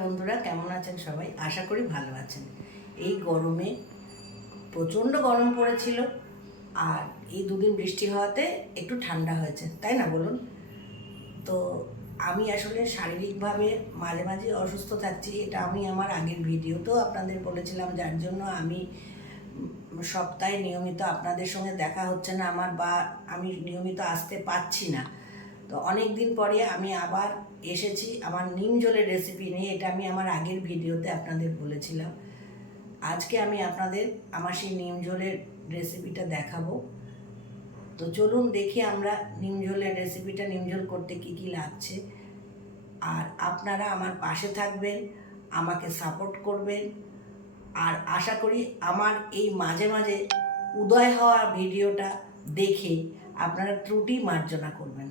বন্ধুরা কেমন আছেন সবাই? আশা করি ভালো আছেন। এই গরমে প্রচণ্ড গরম পড়েছিল, আর এই দুদিন বৃষ্টি হওয়াতে একটু ঠান্ডা হয়েছে, তাই না বলুন? তো আমি আসলে শারীরিকভাবে মাঝে মাঝে অসুস্থ থাকছি। এটা আমি আমার আগের ভিডিওতেও আপনাদের বলেছিলাম, যার জন্য আমি সপ্তাহে নিয়মিত আপনাদের সঙ্গে দেখা হচ্ছে না আমার, বা আমি নিয়মিত আসতে পারছি না। তো অনেক দিন পরে আমি আবার এসেছি আমার নিম জলের রেসিপি নিয়ে। এটা আমি আমার আগের ভিডিওতে আপনাদের বলেছিলাম। আজকে আমি আপনাদের আমার সেই নিম জলের রেসিপিটা দেখাবো। তো চলুন দেখি আমরা নিম জলের রেসিপিটা, নিম জল করতে কী কী লাগছে। আর আপনারা আমার পাশে থাকবেন, আমাকে সাপোর্ট করবেন, আর আশা করি আমার এই মাঝে মাঝে উদয় হওয়া ভিডিওটা দেখে আপনারা ত্রুটি মার্জনা করবেন।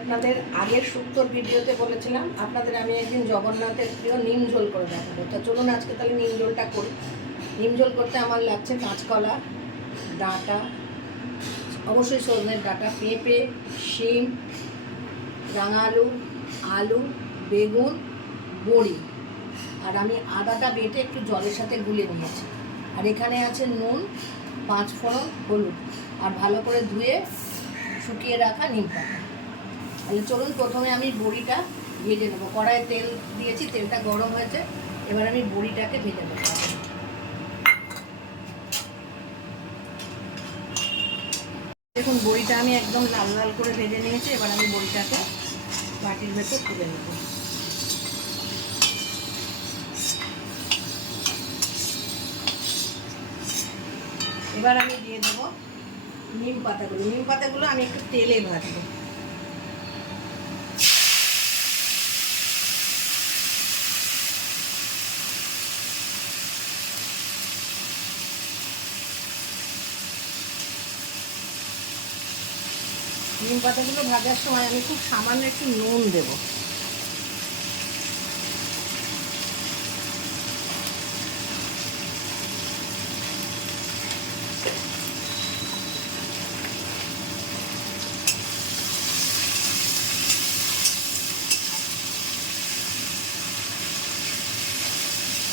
আপনাদের আগের শুক্তোর ভিডিওতে বলেছিলাম আপনাদের আমি একদিন জগন্নাথের প্রিয় নিম ঝোল করে দেখাবো। তা চলুন আজকে তাহলে নিম ঝোলটা করি। নিম ঝোল করতে আমার লাগছে কাঁচকলা, ডাঁটা, অবশ্যই সজনের ডাঁটা, পেঁপে, শিম, রাঙা আলু, আলু, বেগুন, বড়ি, আর আমি আদাটা বেটে একটু জলের সাথে গুলে নিয়েছি। আর এখানে আছে নুন, 5 ফোড়ন, হলুদ, আর ভালো করে ধুয়ে শুকিয়ে রাখা নিম পাতা। তাহলে চলুন প্রথমে আমি বড়িটা ভেজে নেবো। কড়াইয়ে তেল দিয়েছি, তেলটা গরম হয়েছে, এবার আমি বড়িটাকে ভেজে নেব। দেখুন বড়িটা আমি একদম লাল লাল করে ভেজে নিয়েছি। এবার আমি বড়িটাকে বাটির ভেতর তুলে নেব। এবার আমি দিয়ে দেবো নিম পাতাগুলো। নিম পাতাগুলো আমি একটু তেলে ভাজবো। নিম পাতাগুলো ভাজার সময় আমি খুব সামান্য একটু নুন দেব।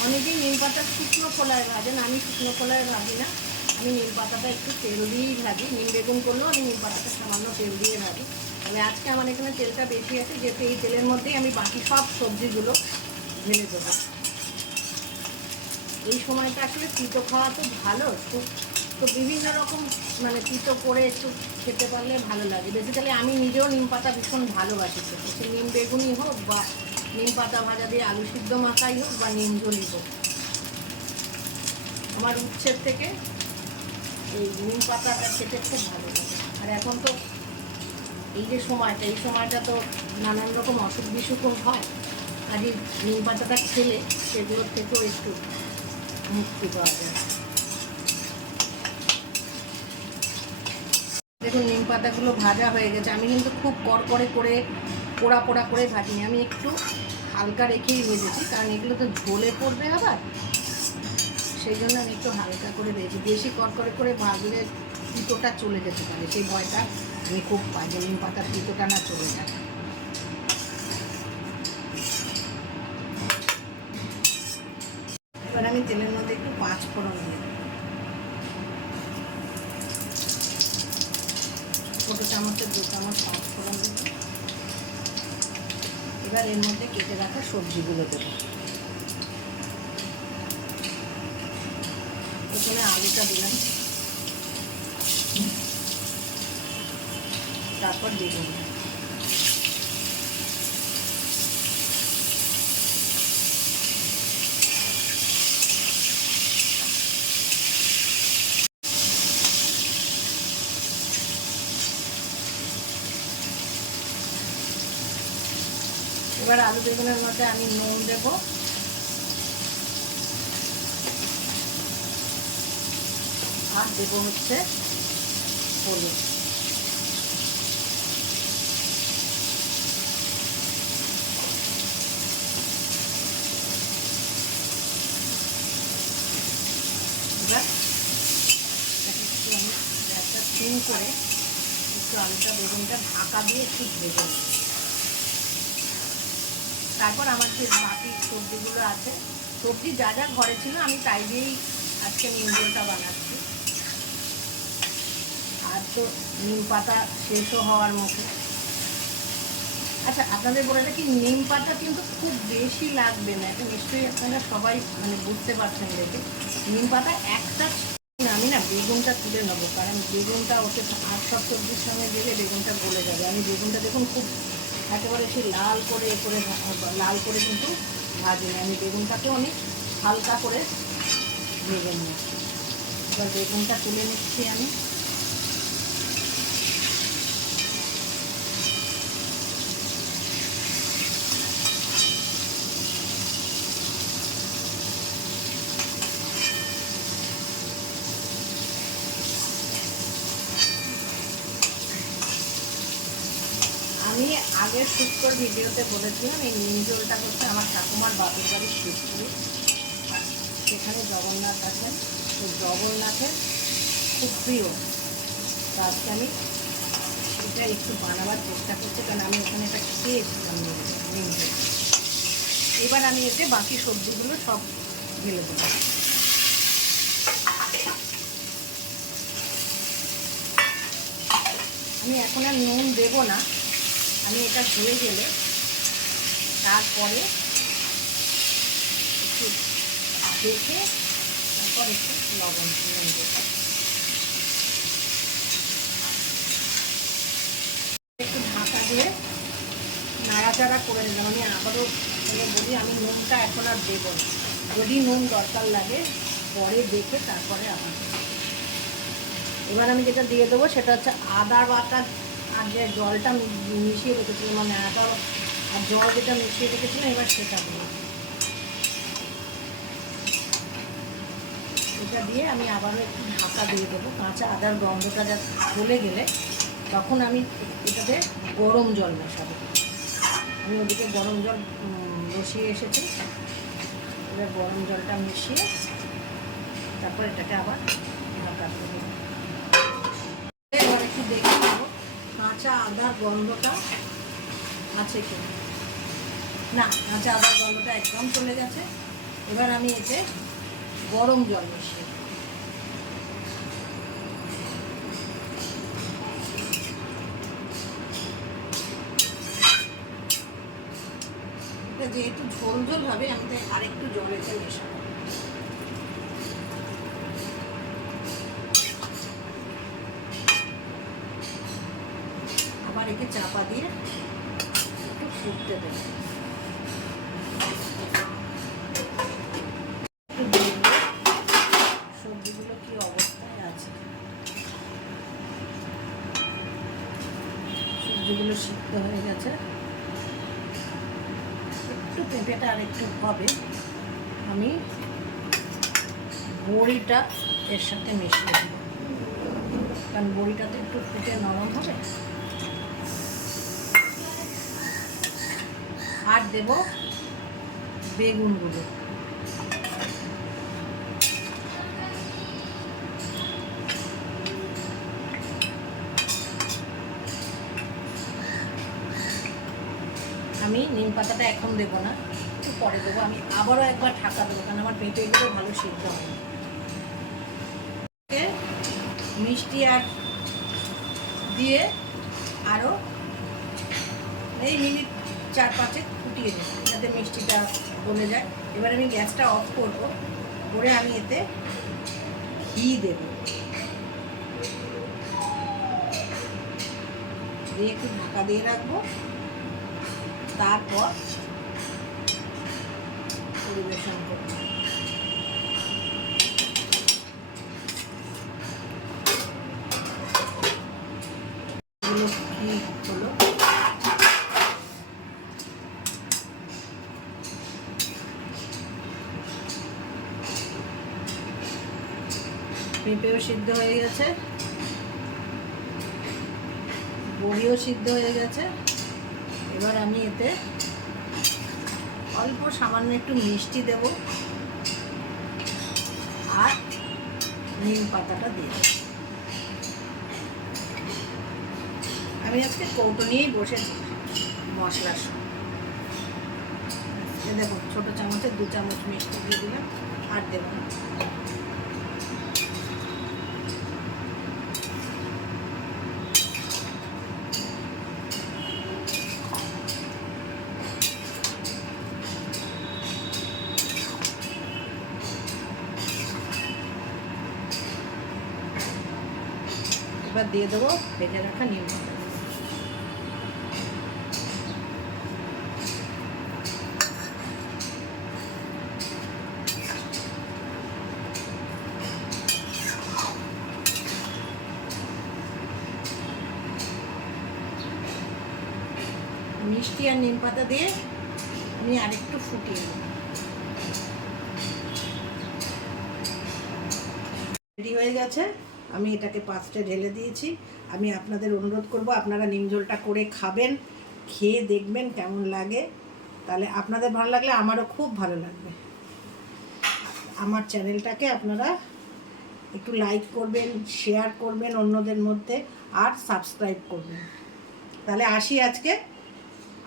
অনেকেই নিম পাতা শুকনো খোলায় ভাজেন, আমি শুকনো খোলায় ভাজি না। আমি নিম পাতাটা একটু তেল দিয়েই ভাজি। নিম বেগুন করলেও আমি নিম পাতাটা সামান্য তেল দিয়ে ভাজি। তবে আজকে আমার এখানে তেলটা বেশি আছে, যেহেতু এই তেলের মধ্যেই আমি বাকি সব সবজিগুলো ঢেলে দেবো। এই সময়টা আসলে তিতো খাওয়া তো ভালো, তো বিভিন্ন রকম মানে তিতো করে একটু খেতে পারলে ভালো লাগে। বেসিক্যালি আমি নিজেও নিম পাতা ভীষণ ভালোবাসি খেতে। সে নিম বেগুনই হোক, বা নিম পাতা ভাজা দিয়ে আলু সিদ্ধ মাখাই হোক, বা নিম ঝোলই হোক, আমার উচ্ছের থেকে এই নিম পাতাটা খেতে খুব ভালো লাগে। আর এখন তো এই যে সময়টা, এই সময়টা তো নানান রকম অসুখ বিসুখও হয়, আর এই নিম পাতাটা খেলে সেগুলোর থেকেও একটু মুক্তি পাওয়া যায়। দেখুন নিম পাতাগুলো ভাজা হয়ে গেছে। আমি কিন্তু খুব কড়কড়ে করে পোড়া পোড়া করে ভাজিনি, আমি একটু হালকা রেখেই ভেজেছি, কারণ এগুলো তো ঝোলে পড়বে আবার, সেই জন্য আমি একটু হালকা করে ভেজেছি। বেশি কড়কড়ে করে ভাজলে তিতোটা চলে যেতে পারে, সেই ভয়টা আমি খুব পাই যে নিম পাতার তিতোটা না চলে যায়। এবার আমি তেলের মধ্যে একটু 5 ফোড়ন দিই। ছোটো চামচের 2 চামচ 5 ফোড়ন দেব। এবার এর মধ্যে কেটে রাখা সবজিগুলো দেবো। প্রথমে আলুটা দিলাম, তারপর বেগুন। এবার আলু বেগুনের মধ্যে আমি নুন দেব, আর দেবো হচ্ছে হলুদ। এবার একটু আমি গ্যাসটা সিম করে একটু আলুটা বেগুনটা ঢাকা দিয়ে একটু ভেজে নেব। তারপর আমার যে বাকি সবজিগুলো আছে, সবজি যা যা ঘরে ছিল আমি তাই দিয়েই আজকে নিম ঝোলটা বানাচ্ছি। আর তো নিম পাতা শেষও হওয়ার মুখে। আচ্ছা, আপনাদের বলে রাখি, নিম পাতা কিন্তু খুব বেশি লাগবে না, এটা নিশ্চয়ই আপনারা সবাই মানে বুঝতে পারছেন দেখে। নিম পাতা একটা, আমি না বেগুনটা তুলে নেবো, কারণ বেগুনটা ওকে আর সব সবজির সঙ্গে গেলে বেগুনটা গলে যাবে। আমি বেগুনটা দেখুন খুব একেবারে সেই লাল লাল করে কিন্তু ভাজিনি, আমি বেগুনটাকে অনেক হালকা করে ভেজে নিই। এবার বেগুনটা তুলে নিচ্ছি আমি। আমি আগের শুক্তোর ভিডিওতে বলেছিলাম এই নিম ঝোলটা হচ্ছে আমার ঠাকুমার বাপের বাড়ির শুক্তো, সেখানে জগন্নাথ আছেন, তো জগন্নাথের খুব প্রিয়। তো আজকে আমি এটা একটু বানাবার চেষ্টা করছি, কারণ আমি ওখানে একটা খেয়েছিলাম নিম ঝোল। এবার আমি এতে বাকি সবজিগুলো সব ঢেলে দেবো। আমি এখন আর নুন দেবো না, আমি এটা হয়ে গেলে তারপরে একটু দেখে তারপর একটু নুন দেবো। একটু ঢাকা দিয়ে নাড়াচাড়া করে নিলাম। আমি আবারও বলি, আমি নুনটা এখন আর দেবো না, যদি নুন দরকার লাগে পরে দেখে তারপরে আবার। এবার আমি যেটা দিয়ে দেবো সেটা হচ্ছে আদা বাটা, আর যে জলটা মিশিয়ে রেখেছিলাম, মানে আদা আর জল যেটা মিশিয়ে রেখেছিলাম, এবার সেটা দেবো। এটা দিয়ে আমি আবারও একটু ঢাকা দিয়ে দেবো, কাঁচা আদার গন্ধটা যা চলে গেলে তখন আমি এটাতে গরম জল মেশাবো। আমি ওদিকে গরম জল বসিয়ে এসেছি, এবার গরম জলটা মিশিয়ে তারপর এটাকে আবার ঢাকা দেবো। এবার একটু দেখে নেবো কাঁচা আদার গন্ধটা আছে কি না। কাঁচা আদার গন্ধটা একদম চলে গেছে। এবার আমি এতে গরম জল মিশিয়ে, এটা যেহেতু ঝোল ঝোল হবে আমি তাই আরেকটু জল এতে মেশাবো। আবার একে চাপা দিয়ে একটু ফুটতে দেবো। সবজিগুলো কি অবস্থায় আছে, সবজিগুলো সিদ্ধ হয়ে গেছে, একটু পেঁপেটা আর একটু হবে। আমি বড়িটা এর সাথে মিশিয়ে দেবো, কারণ বড়িটাতে একটু ফুটে নরম হবে। আর দেব বেগুনগুলো। আমি নিম পাতাটা এখন দেবো না, একটু পরে দেবো। আমি আবারও একবার ঢাকা দেবো, কারণ আমার পেঁপেগুলো ভালো সিদ্ধ হয়। মিষ্টি আর দিয়ে আরও এই মিনিট 4-5 ফুটিয়ে দেব, যাতে মিষ্টিটা গলে যায়। এবার আমি গ্যাসটা অফ করব, করে আমি এতে ঘি দেব, দিয়ে একটু ঢাকা দিয়ে রাখবো, তারপর পরিবেশন করব। কি হলো, পেঁপেও সিদ্ধ হয়ে গেছে, বড়িও সিদ্ধ হয়ে গেছে। এবার আমি এতে অল্প সামান্য একটু মিষ্টি দেব আর নিম পাতাটা দিয়ে দেব। আমি আজকে কৌটো নিয়েই বসেছি মশলার সঙ্গে। দেখুন ছোটো চামচে 2 চামচ মিষ্টি দিয়ে দিলাম, আর দেবো না। এবার দিয়ে দেবো ভেজে রাখা নিম পাতা। মিষ্টি আর নিম পাতা দিয়ে আমি আরেকটু ফুটিয়ে নেব। রেডি হয়ে গেছে, আমি এটাকে পাত্রে ঢেলে দিয়েছি। আমি আপনাদের অনুরোধ করব আপনারা নিম ঝোলটা করে খাবেন, খেয়ে দেখবেন কেমন লাগে। তাহলে আপনাদের ভালো লাগলে আমারও খুব ভালো লাগবে। আমার চ্যানেলটাকে আপনারা একটু লাইক করবেন, শেয়ার করবেন অন্যদের মধ্যে, আর সাবস্ক্রাইব করবেন। তাহলে আসি আজকে,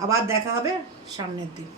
আবার দেখা হবে সামনের দিন।